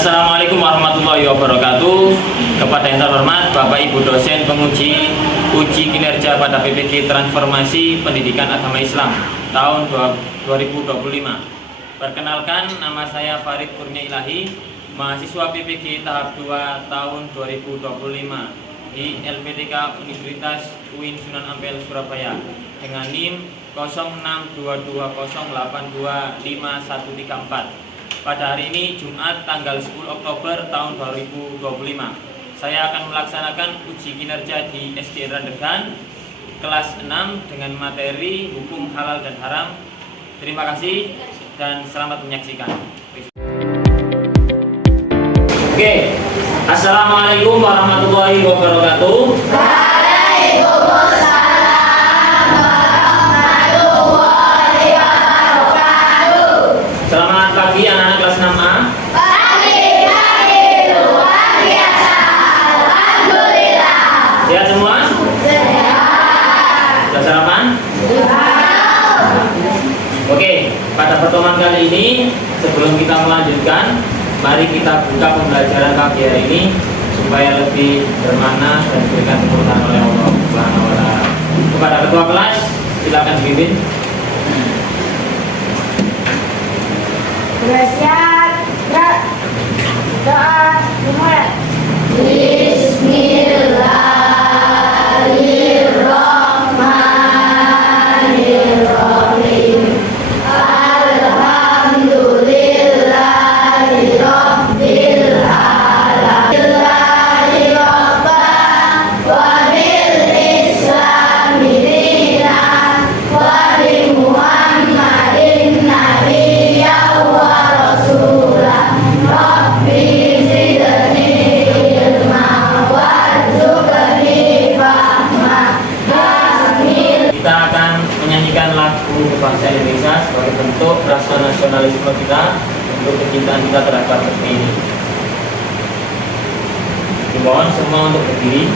Assalamualaikum warahmatullahi wabarakatuh. Kepada yang terhormat Bapak Ibu dosen penguji uji kinerja pada PPG Transformasi Pendidikan Agama Islam tahun 2025. Perkenalkan, nama saya Farid Kurnia Ilahi, mahasiswa PPG tahap 2 tahun 2025 di LPTK Universitas UIN Sunan Ampel Surabaya dengan NIM 0622082513. Pada hari ini Jumat tanggal 10 Oktober tahun 2025, saya akan melaksanakan uji kinerja di SD Randegan kelas 6 dengan materi hukum halal dan haram. Terima kasih dan selamat menyaksikan. Oke, Assalamualaikum warahmatullahi wabarakatuh. Selamat pagi anak-anak kelas 6A. Pagi luar biasa, alhamdulillah. Sehat semua? Sehat. Sudah sarapan? Sudah. Oke, pada pertemuan kali ini sebelum kita melanjutkan, mari kita buka pembelajaran pagi hari ini supaya lebih bermakna dan diberikan kemudahan oleh Allah Subhanahu wa Ta'ala. Kepada ketua kelas, silakan dipimpin. Bersiap, gerak, doa, dimulai. Bismillahirrahmanirrahim. Alhamdulillahirabbil alamin. Wa bil islami dinan wa bi Muhammadin nabiyyan wa rasulah. Rabbi zidni ilma warzuqni fahma. Kita akan menyanyikan lagu bangsa Indonesia sebagai bentuk rasa nasionalisme kita, bentuk kecintaan kita terhadap negeri ini. Dimohon semua untuk berdiri.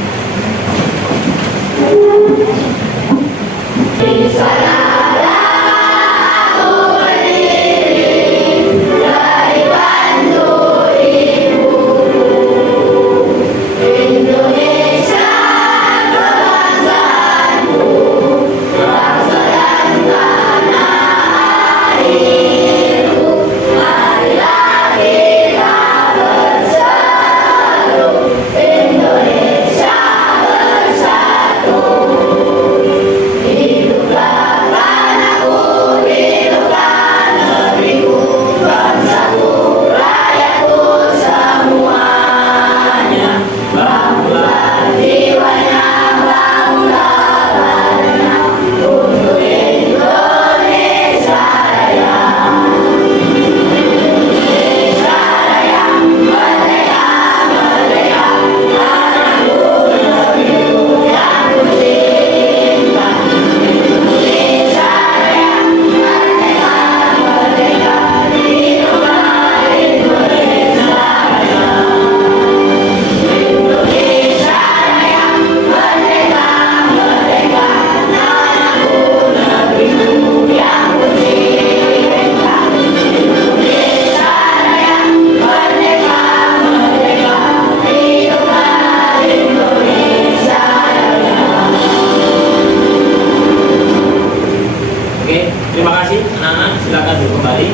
Terima kasih anak-anak, silakan duduk kembali.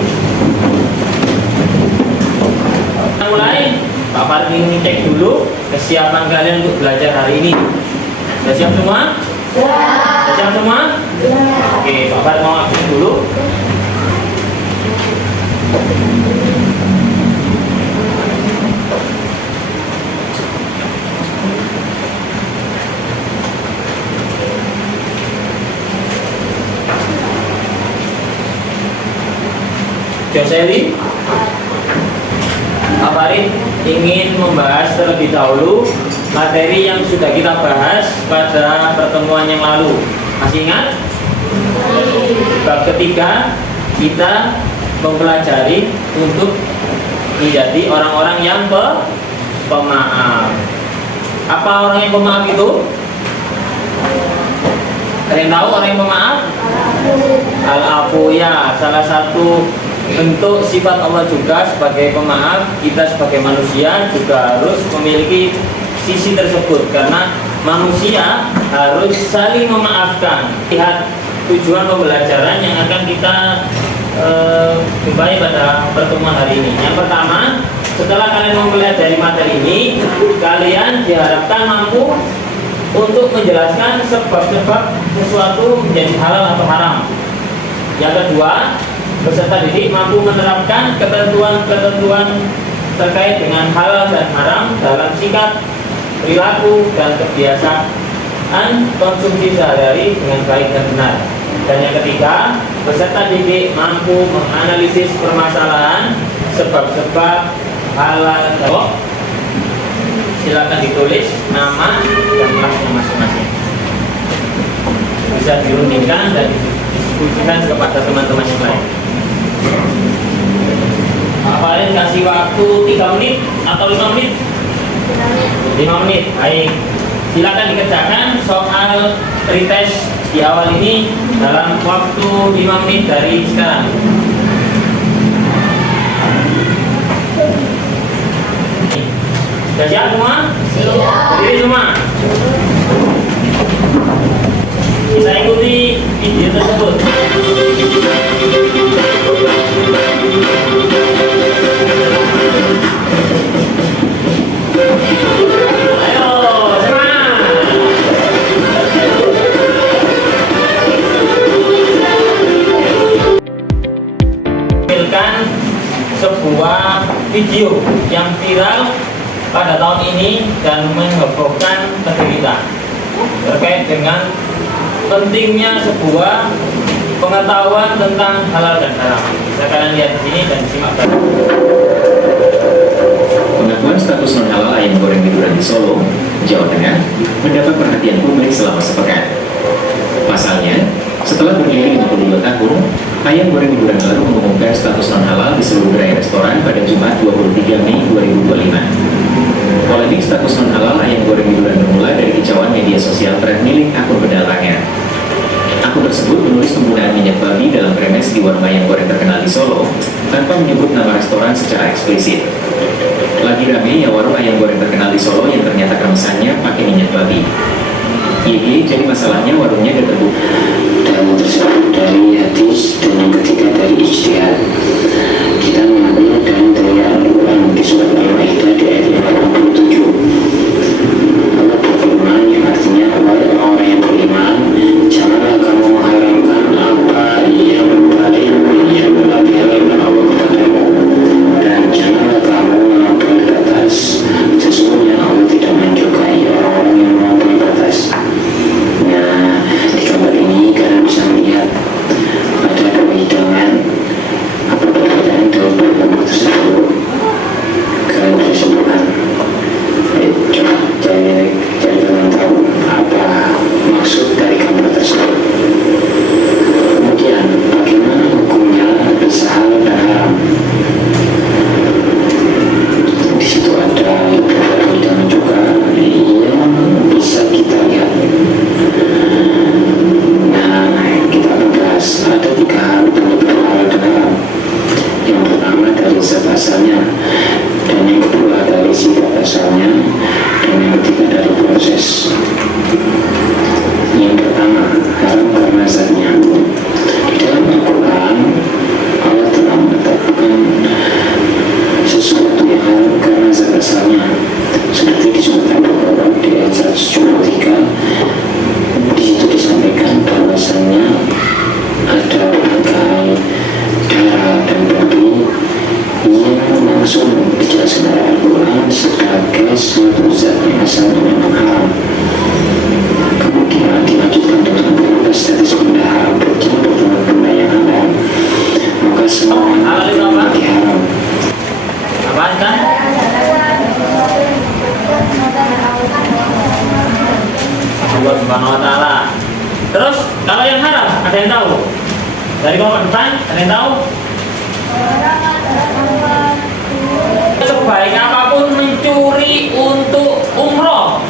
Kita mulai, Pak Farid ingin cek dulu kesiapan kalian untuk belajar hari ini. Sudah siap semua? Sudah siap semua? Oke, Pak Farid mau absen dulu. Joseli, Pak Farid ingin membahas terlebih dahulu materi yang sudah kita bahas pada pertemuan yang lalu. Masih ingat? Bab ketiga, kita mempelajari untuk menjadi orang-orang yang pemaaf. Apa orang yang pemaaf itu? Kalian tahu orang yang pemaaf? Al-afu, ya, salah satu bentuk sifat Allah juga sebagai pemaaf, kita sebagai manusia juga harus memiliki sisi tersebut, karena manusia harus saling memaafkan. Lihat tujuan pembelajaran yang akan kita jumpai pada pertemuan hari ini. Yang pertama, setelah kalian mempelajari materi ini, kalian diharapkan mampu untuk menjelaskan sebab-sebab sesuatu menjadi halal atau haram. Yang kedua, peserta didik mampu menerapkan ketentuan-ketentuan terkait dengan halal dan haram dalam sikap, perilaku, dan kebiasaan konsumsi sehari-hari dengan baik dan benar. Dan yang ketiga, peserta didik mampu menganalisis permasalahan sebab-sebab halal dan haram. Silakan ditulis nama dan kelasnya masing-masing. Bisa dirundingkan dan didiskusikan kepada teman-teman yang lain. Kalian kasih waktu 3 menit atau 5 menit? 5 menit. Baik. Silakan dikerjakan soal pretest di awal ini dalam waktu 5 menit dari sekarang. Sudah siap semua? Siap. Berdiri semua. Kita ikuti video tersebut. Ayo, semangat. Tampilkan sebuah video yang viral pada tahun ini dan menghebohkan negeri kita terkait dengan pentingnya sebuah pengetahuan tentang halal dan haram. Bisa kalian lihat di sini dan simak. Pengakuan status non halal ayam goreng liburan di Solo, Jawa Tengah, mendapat perhatian publik selama sepekan. Pasalnya, setelah berkeliling 52 tahun, ayam goreng liburan baru mengumumkan status non halal di seluruh gerai restoran pada Jumat 23 Mei 2025. Polemik status non halal ayam goreng liburan bermula dari kicauan media sosial thread milik akun pedalangan. Akun tersebut menulis penggunaan minyak babi dalam premes di warung ayam goreng terkenal di Solo tanpa menyebut nama restoran secara eksplisit. Lagi rame ya warung ayam goreng terkenal di Solo yang ternyata kemasannya pakai minyak babi. YG, jadi masalahnya warungnya udah terbukti. Dalil tersebut dari hadis dan yang ketiga dari ijtihad. Kita mengambil dari Al-Quran di surat Al-Maidah di ayat 87. Allah berfirman yang artinya orang yang beriman, janganlah kamu mengharamkan apa yang paling yang telah dihalalkan Allah kepadamu, dan janganlah kamu melampaui batas. Sesungguhnya Allah tidak menyukai orang-orang yang melampaui batas. Nah, di gambar ini kalian bisa melihat ada dua hidangan. Apa perbedaan dari dua gambar tersebut? Kalian bisa simpulkan. Coba cari kalian tahu apa maksud dari gambar tersebut. Kemudian bagaimana hukumnya bisa halal dan haram? Di situ ada beberapa hidangan juga yang bisa kita lihat. Nah, kita akan bahas ada 3 hal penyebab halal dan haram. Yang pertama dari zat asalnya, dan yang kedua dari sifat asalnya, dan yang ketiga dari proses. Yang pertama, haram karena zatnya. Di dalam Al-Quran, Allah telah menetapkan sesuatu yang haram karena zat asalnya, seperti di surat Al-Baqarah di ayat 173. Di situ disampaikan bahwasannya ada bangkai, darah, dan babi yang langsung dijelaskan oleh Al-Quran sebagai suatu zat yang asalnya memang haram. Kemudian dilanjutkan dengan beberapa status benda haram bercampur dengan benda yang halal, maka semua menjadi haram. Apaan kan? Allah Subhanahu wa Ta'ala. Terus kalau yang haram ada yang tahu? Dari kelompok depan ada yang tahu? Sebaik apapun mencuri untuk umroh,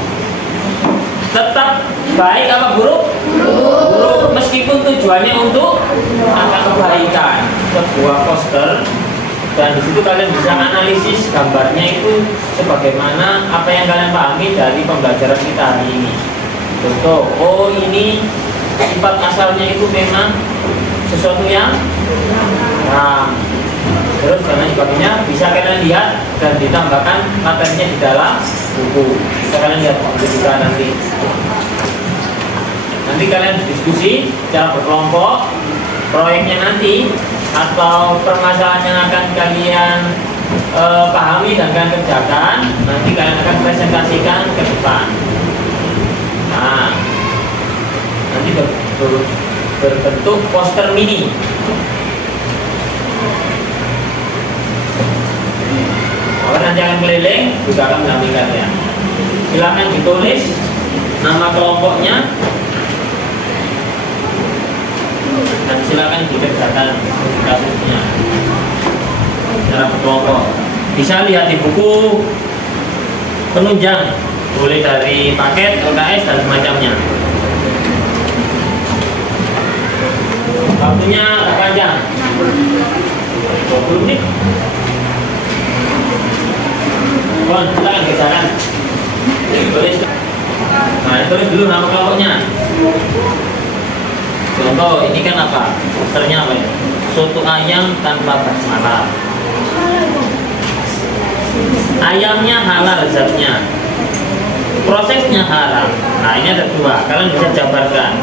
tetap baik apa buruk? Buruk. Meskipun tujuannya untuk angka kebaikan. Sebuah poster dan di situ kalian bisa analisis gambarnya itu sebagaimana apa yang kalian pahami dari pembelajaran kita hari ini. Contoh, oh ini sifat asalnya itu memang sesuatu yang haram. Terus dan lain sebagainya bisa kalian lihat dan ditambahkan materinya di dalam buku. Bisa kalian lihat juga nanti. Nanti kalian diskusi cara berkelompok, proyeknya nanti atau permasalahan yang akan kalian pahami dan kalian kerjakan, nanti kalian akan presentasikan ke depan. Nah, nanti berbentuk poster mini. Kalau nanti akan keliling juga akan mendampingi kalian. Silakan ditulis nama kelompoknya dan silakan dikerjakan kasusnya secara berkelompok. Bisa lihat di buku penunjang, boleh dari paket, LKS dan semacamnya. Waktunya agak panjang, 20 menit. Bon, silakan kerjakan. Tulis. Nah, tulis dulu nama kelompoknya. Contoh, ini kan apa? Posternya apa ya? Soto ayam tanpa basmalah. Ayamnya halal zatnya, prosesnya haram. Nah, ini ada dua. Kalian bisa jabarkan.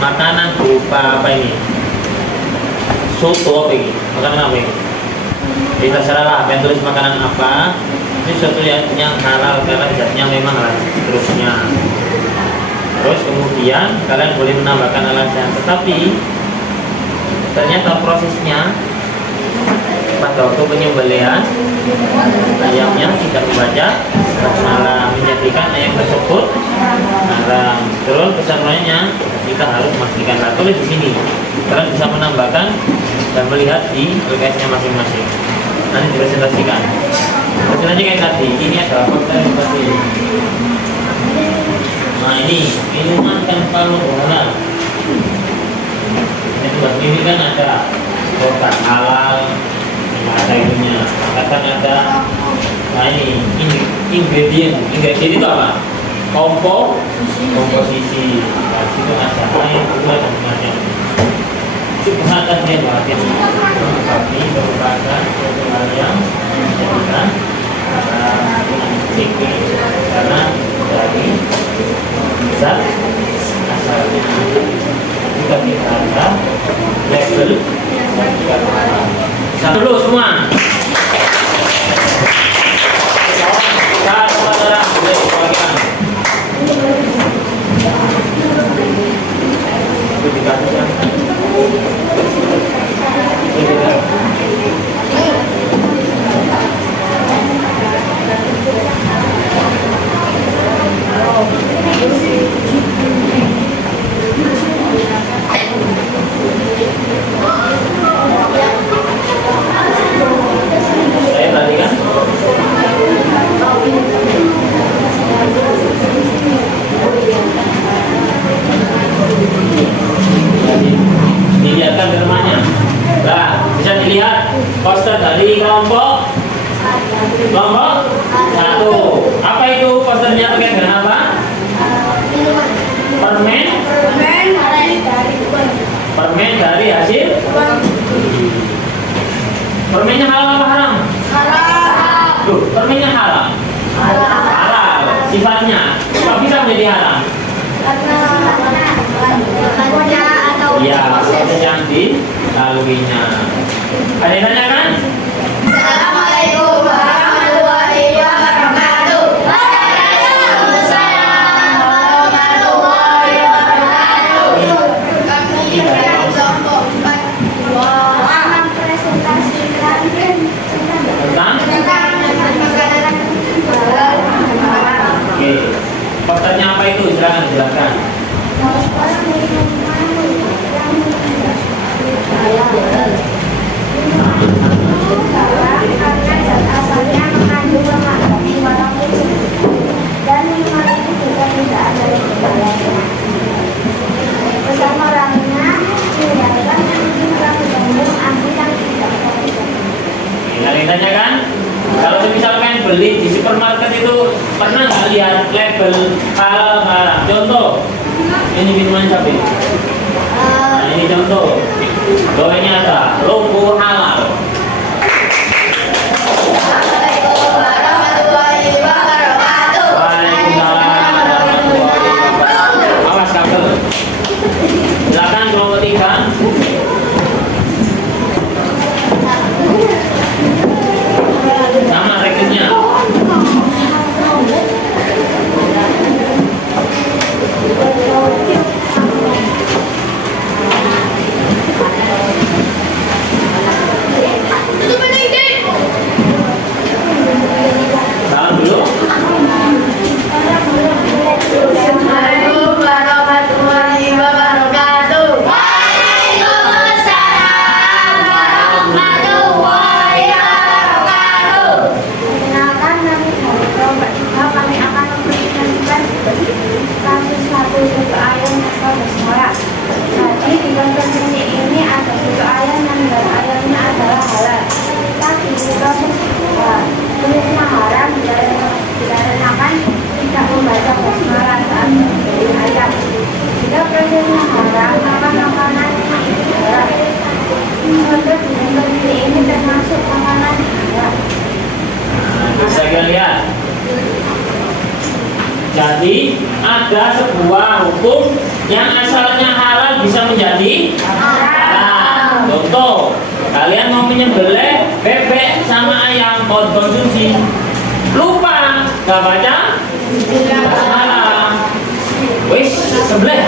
Makanan berupa apa ini? Soto apa ini? Makanan apa ini? Jadi terserah lah, kalian tulis makanan apa. Ini suatu yang halal karena zatnya memang halal. Terusnya. Terus kemudian kalian boleh menambahkan alasan. Tetapi ternyata prosesnya pada waktu penyembelihan ayamnya tidak membaca basmalah, menjadikan ayam tersebut haram. Terus kesannya kita harus memastikan. Nah, tulis di sini. Kalian bisa menambahkan dan melihat di LKS-nya masing-masing. Nanti dipresentasikan. Presentasinya kayak tadi. Ini adalah poster seperti ini. Nah, ini minuman tanpa halal. Ini buat ini kan ada produk halal, ada itunya. Kadang ada. Nah, ini ingredient itu apa? Komposisi. Nah, itu ada air, gula dan semacamnya. Subhanallah dia batin. Tapi merupakan suatu hal yang menjadikan sikap karena dari zat asalnya. Jika kita ada label satu dulu semua. Satu orang boleh bagian. Itu dikasih. Saya tadi kan dilihatkan di rumahnya. Nah, bisa dilihat poster dari kelompok satu. Apa itu posternya terkait dengan apa? Permen dari hasil. Permennya halal apa haram? Halal. Loh, permennya halal. Halal. Sifatnya kok bisa menjadi haram? Karena atau Iya, proses yang dilaluinya. Ada yang tanya kan? Assalamualaikum warahmatullahi wabarakatuh. Waalaikumsalam warahmatullahi wabarakatuh. Kami dari kelompok 4 akan presentasikan Tentang? makanan halal. Oke. Posternya apa itu? Silakan jelaskan. Kalau misalkan beli di supermarket itu pernah nggak lihat label halal haram? Contoh, ini minuman cabai. Nah, ini contoh. Bawahnya ada logo halal. Assalamualaikum warahmatullahi wabarakatuh. Waalaikumsalam warahmatullahi wabarakatuh. Awas kabel. Silakan kelompok 3. Nama rekrutnya. Salam dulu. Assalamualaikum warahmatullahi wabarakatuh. Waalaikumsalam warahmatullahi wabarakatuh. Perkenalkan, kami dari kelompok 3, kami akan mempresentasikan kasus satu suku ayam atau bersuara. Jadi di konten ini ada suku ayam yang darah ayamnya adalah halal. Tapi di proses tulisnya haram dikarenakan tidak membaca basmalah saat membeli ayam. Jika prosesnya haram, maka makanannya haram. Foto di konten ini termasuk makanan haram. Bisa kita lihat. Jadi ada sebuah hukum yang asalnya halal bisa menjadi haram. Contoh, kalian mau menyembelih bebek sama ayam mau konsumsi, lupa nggak baca basmalah, wis sembelih,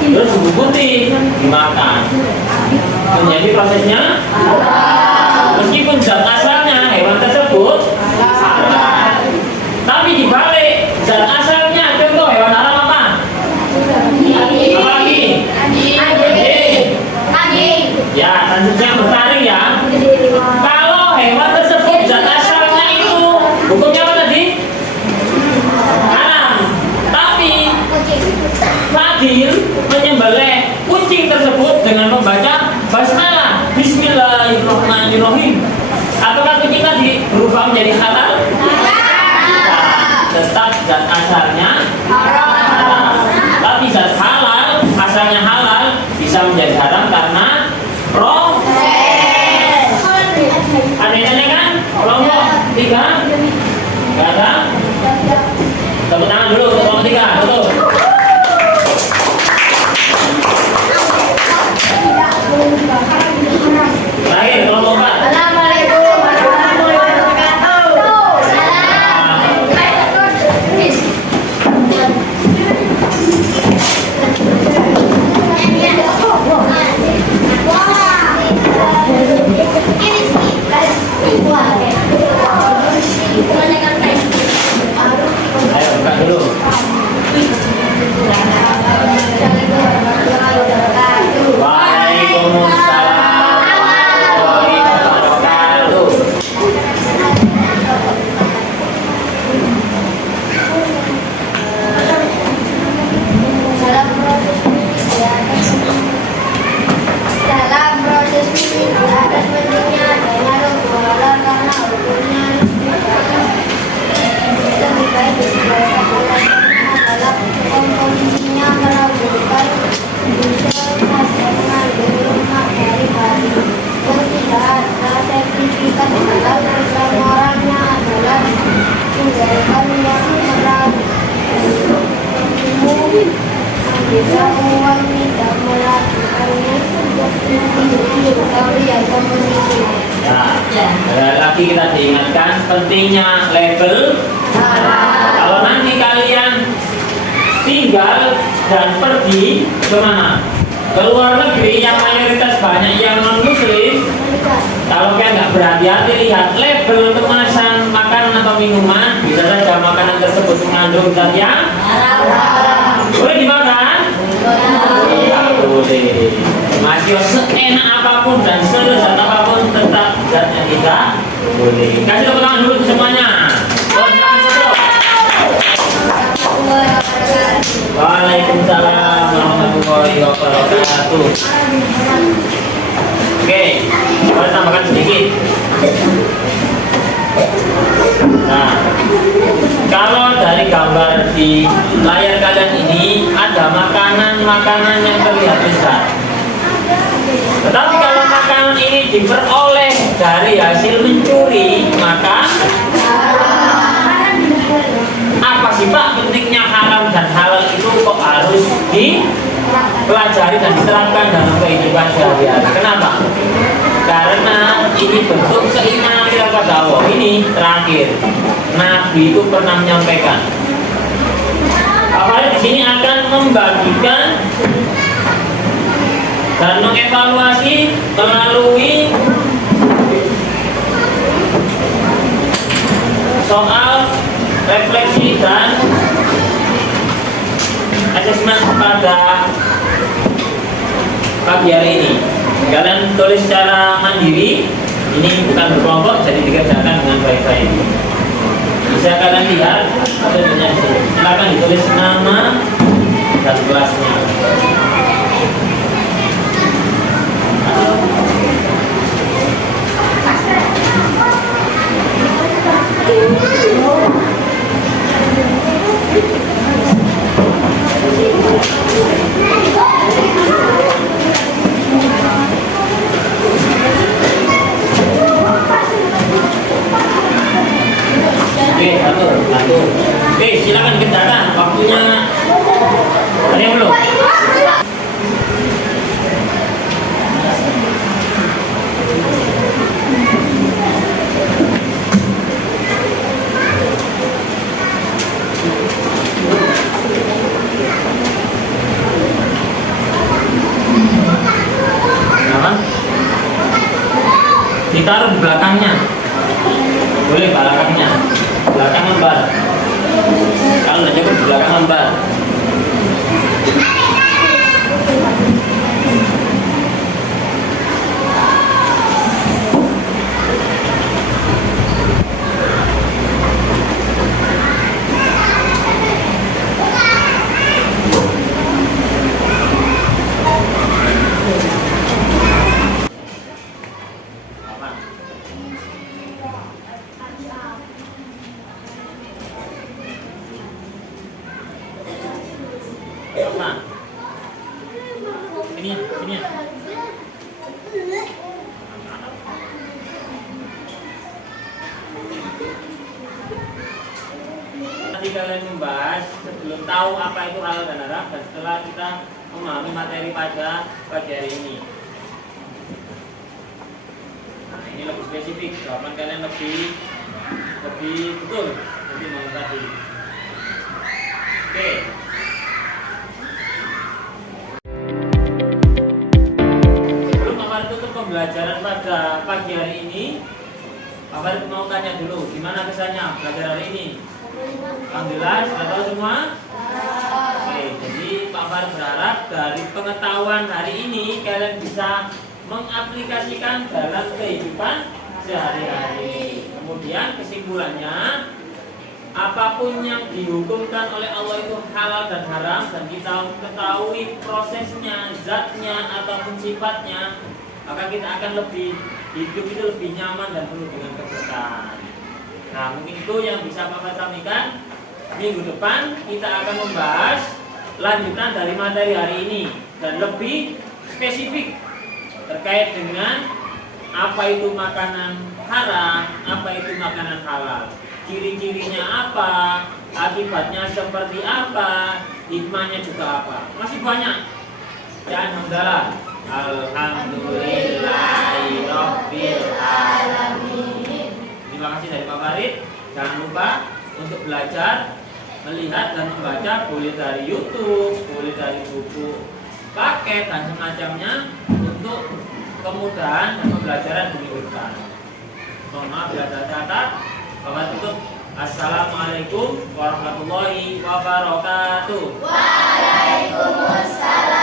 terus bumbu putih dimakan, menjadi prosesnya meskipun zat asalnya hewan tersebut halal. Tapi dibalik zat asalnya, contoh hewan haram apa? Apalagi? Ya, tentunya bertaring ya. Kalau hewan tersebut zat asalnya itu hukumnya apa tadi? Haram. Tapi Fadil menyembelih kucing tersebut dengan membaca basmalah, Bismillahirrahmanirrahim. Apakah kucing tadi berubah menjadi halal? Tetap zat asalnya haram. Tapi zat halal, asalnya halal, bisa menjadi haram karena proses. Ada yang nanya kan? Kelompok 3? Gak ada? Tepuk tangan dulu untuk kelompok 3. Betul. Terakhir kelompok 4. Assalamualaikum warahmatullahi wabarakatuh. Ayo buka dulu. Waalaikumsalam warahmatullahi wabarakatuh. Dalam proses ini ada pentingnya adanya logo halal karena hukumnya lebih baik diberikan adalah komposisinya meragukan bisa mengandung lemak dari bayi dan tidak ada sertifikat halal persamaranya adalah tindakan yang meragukan jika uang tidak melakukannya tapi yang komposisi. Nah, lagi kita diingatkan pentingnya label. Kalau nanti kalian tinggal dan pergi kemana? Ke luar negeri yang mayoritas banyak yang non muslim. Kalau kalian nggak berhati-hati lihat label kemasan makanan atau minuman, bisa saja makanan tersebut mengandung zat yang boleh dimakan? Tidak boleh. Masih seenak apapun dan selezat apapun tetap zatnya tidak boleh. Kasih tepuk tangan dulu semuanya. Waalaikumsalam warahmatullahi wabarakatuh. Oke, boleh tambahkan sedikit. gambar di layar kalian ini ada makanan-makanan yang terlihat besar. Tetapi kalau makanan ini diperoleh dari hasil mencuri, maka apa sih Pak pentingnya haram dan halal itu kok harus dipelajari dan diterapkan dalam kehidupan sehari-hari? Kenapa? Karena ini bentuk keimanan kita pada Allah. Ini terakhir, Nabi itu pernah menyampaikan. Apalagi di sini akan membagikan dan mengevaluasi melalui soal refleksi dan asesmen pada pagi hari ini. Kalian tulis secara mandiri, ini bukan berkelompok, jadi dikerjakan dengan baik-baik. Bisa kalian lihat ada banyak di sini. Silakan ditulis nama dan kelasnya. Satu. Oke, silakan kerjakan. Waktunya ada yang belum? Apa? Ditaruh di belakangnya. Boleh belakangnya. Belakang lembar. Kalau tidak cukup di belakang lembar. Apa? Sini. Nanti kalian membahas sebelum tahu apa itu halal dan haram, dan setelah kita memahami materi pada pagi hari ini. Nah, ini lebih spesifik, jawaban kalian lebih betul, lebih mau tadi. Oke. Pembelajaran pada pagi hari ini, Pak Farid mau tanya dulu, gimana kesannya belajar hari ini? Alhamdulillah, sudah tahu semua? Oke, jadi Pak Farid berharap dari pengetahuan hari ini kalian bisa mengaplikasikan dalam kehidupan sehari-hari. Kemudian kesimpulannya, apapun yang dihukumkan oleh Allah itu halal dan haram, dan kita ketahui prosesnya, zatnya ataupun sifatnya, maka kita akan lebih hidup itu lebih nyaman dan penuh dengan keberkahan. Nah, mungkin itu yang bisa Bapak sampaikan. Minggu depan kita akan membahas lanjutan dari materi hari ini dan lebih spesifik terkait dengan apa itu makanan haram, apa itu makanan halal, ciri-cirinya apa, akibatnya seperti apa, hikmahnya juga apa. Masih banyak. Dan alhamdulillah. Alhamdulillahirabbil alamin. Terima kasih dari Pak Farid. Jangan lupa untuk belajar, melihat dan membaca, boleh dari YouTube, boleh dari buku paket dan semacamnya, untuk kemudahan dan pembelajaran di depan. Mohon maaf bila ada catat. Bapak tutup. Assalamualaikum warahmatullahi wabarakatuh. Waalaikumsalam.